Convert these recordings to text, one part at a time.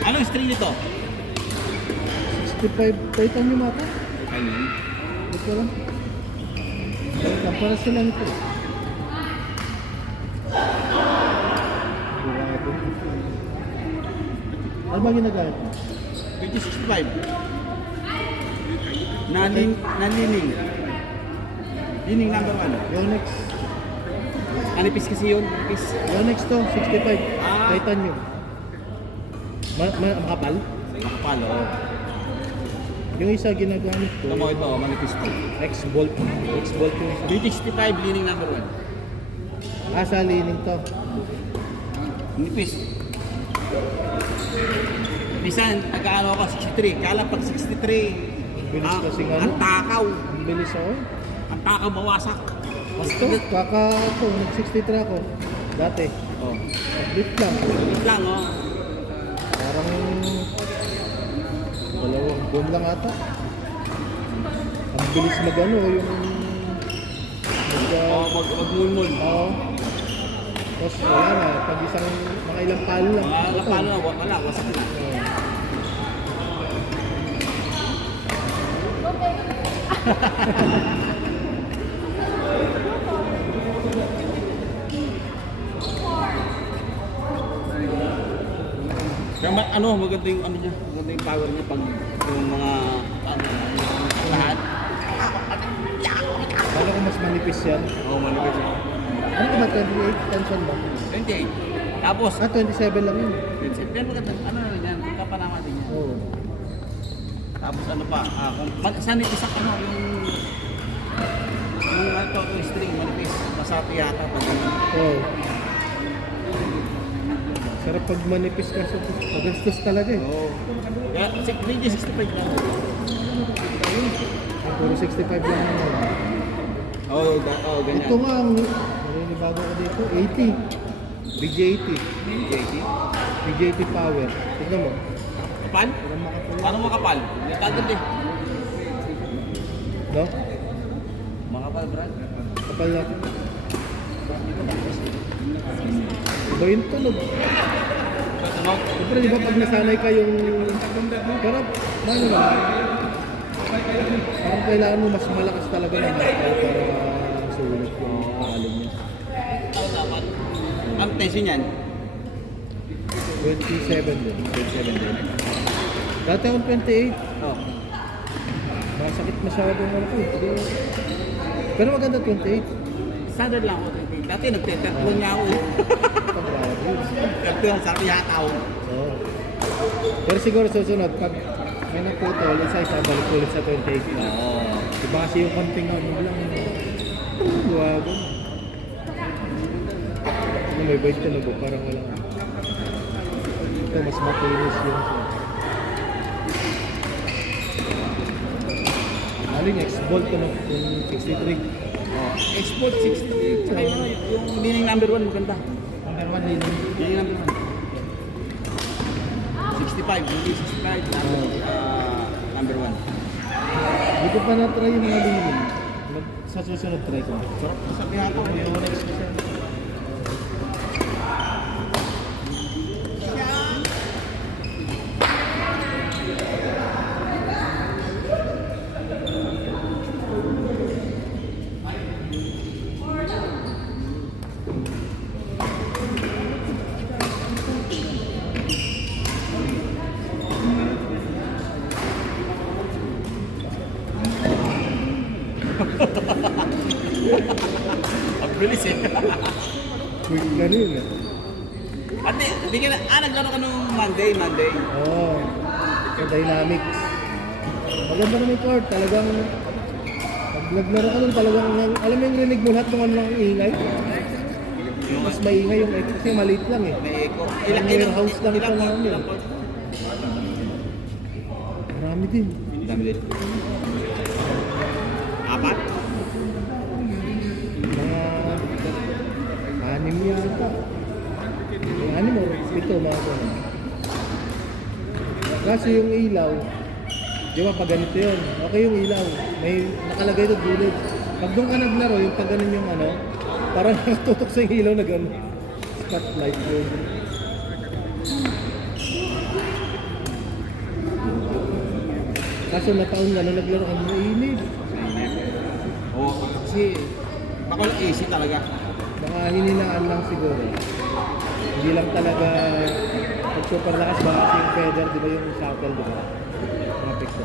Anong string nito? 65 Titan yung mata. Ayun. Ito lang. Para sila nito. Ano ba ginagamit mo? 2065. Nalining. Lining number 1. Yonex. Anipis kasi yun. Anipis. Yonex to, 65. Ah. Titan yun. Makapal? Makapal, oh. Yung isa ginagamit ko. Ito mo ito, manipis to. X-Bolt. X-Bolt yung isa. British 65, leaning number 1. Sa lining to. Nipis. Minsan, nag-ano ako, 63. Kala pag 63, Bilis kasing ano? ang takaw. Ang bilis ako. Ang takaw bawasak. Ito, nag-63 ako. Dati. Oh. Update lang. Wait lang, oh. Parang dalawang buwan lang ata. Ang bilis mag-ano, yung Magmulmul. Oo. Tapos wala na, pag isang mga ilang palo lang. Mga paano na, wala, wasak na. Oo. Kaya ano, maganda yung ano niya, maganda yung power niya pag yung mga lahat. Kala ko mas manipis yan. Oo, manipis siya. Ano ka ba, 28 tension ba? 28. Tapos, 27 lang yun. pero maganda, ano na rin yan, kapanama din yan. Oo. Tapos ano pa, kung saan isa ano, yung ano to, string, manipis, masapi yata pag Oo. Sarap pag manipis ka sa magastos talaga eh. Oo. Kaya, medyo 65 lang. Puro 65 lang naman. Oo, ganyan. Ito nga ang naninibago ko dito, 80. BJ80. BJ80 power. Tignan mo. Kapal? Parang makapal. Paano makapal? Nagtagod eh. No? Makapal, Brad. Kapal na. Iba yung tunog. Ano? Siyempre, di ba pag nasanay ka yung... Pero, ano ba? Parang kailangan mo mas malakas talaga ng nakal para sulit yung pangalan niya. Ano dapat? Ang tension yan? 27 din. 27 din. Dati akong 28. Oo. Masakit masyado ng ako. Pero maganda 28. Standard lang ako. Dati nagtetetron niya ako eh. Pag-grabe yun. Tetron, sabi yata ako. Oo. Pero siguro susunod, pag may naputol, isa balik ulit sa 28 na. Oo. Diba kasi yung konting ano lang, wago. Ano, may bait ka na ba? Parang walang... Ito, mas makinis yung... Ano yung X-Bolt ko na, yung 63. Export 60. Tsaka yung leaning number 1 maganda. Number 1 din. Leaning number 1. 65, hindi 65. Number 1. Hindi ko pa na-try yung mga lining. Sa susunod try ko. Sarap sabihan ko. Yung next ko siya. Ang bilis eh. Quick na rin eh. At di ka na, naglaro ka nung Monday. Oo. Sa Dynamics. Maganda naman yung chord. Talagang... Pag naglaro ka nun talagang... Alam mo yung rinig mo lahat kung ano ang ingay? Mas maingay yung echo kasi maliit lang eh. May echo. Ilang warehouse lang ito naman yun. Ilang chord? Marami din. Dami din. 4? Mga... 6 yata. Yung 6 o 7 mga ko. Kasi yung ilaw, di ba pag ganito yun, okay yung ilaw, may nakalagay doon gulid. Pag doon ka naglaro, yung pag ganun yung ano, parang nakatutok sa yung ilaw na gano'n. Spotlight yun. Kaso nataon nga nung naglaro kami, mainit. Oo, kasi baka AC talaga. Baka hininaan lang siguro. Hindi lang talaga pag super lakas ba kasi yung feather, di ba yung shuttle, di ba? Traffic ko.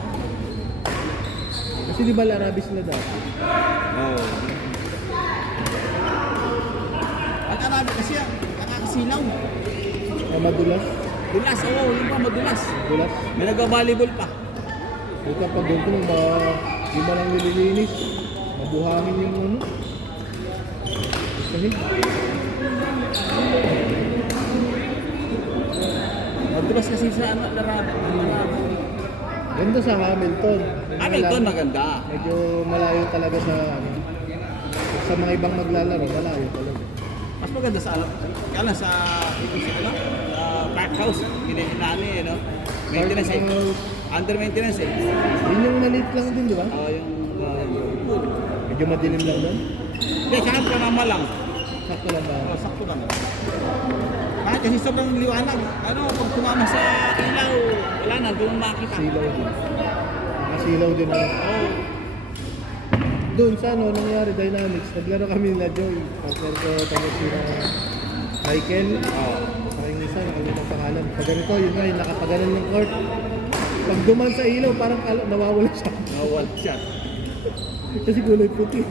Kasi di ba Larabis na dati? Oo. Ang Arabi kasi nakakasilaw. Na madulas? Dulas, oo, yung pa madulas. Dulas? May nagba-volleyball pa. Buka pag doon kung di mo lang nililinis. Mabuhangin yung ano. Sahig. Madulas kasi sa ano, larap. Ganda sa Hamilton. Hamilton maganda. Medyo malayo talaga sa ano. Sa mga ibang maglalaro, malayo talaga. Mas maganda sa ano, kala sa ano, park house, inaani eh, no? Maintenance eh. Park house. Under maintenance eh. Yun yung maliit lang din, di ba? Yung Medyo madilim lang doon. hindi, saka panama lang. Sakto lang ba? Sakto lang. Kahit kasi sobrang liwanag. Ano, pag tumama sa ilaw, wala na, doon makita. Silaw din. Nakasilaw din ako. Oh. Doon sa ano, nangyari, Dynamics, naglaro kami nila Joy. Partner ko, tapos yung Michael. Sa yung isa, nakalimutan ang pangalan. Pag ganito, yun nga, yung nakapaganan ng court. Pag duman sa ilaw, parang nawawala siya. Nawal siya. Kasi kulay puti.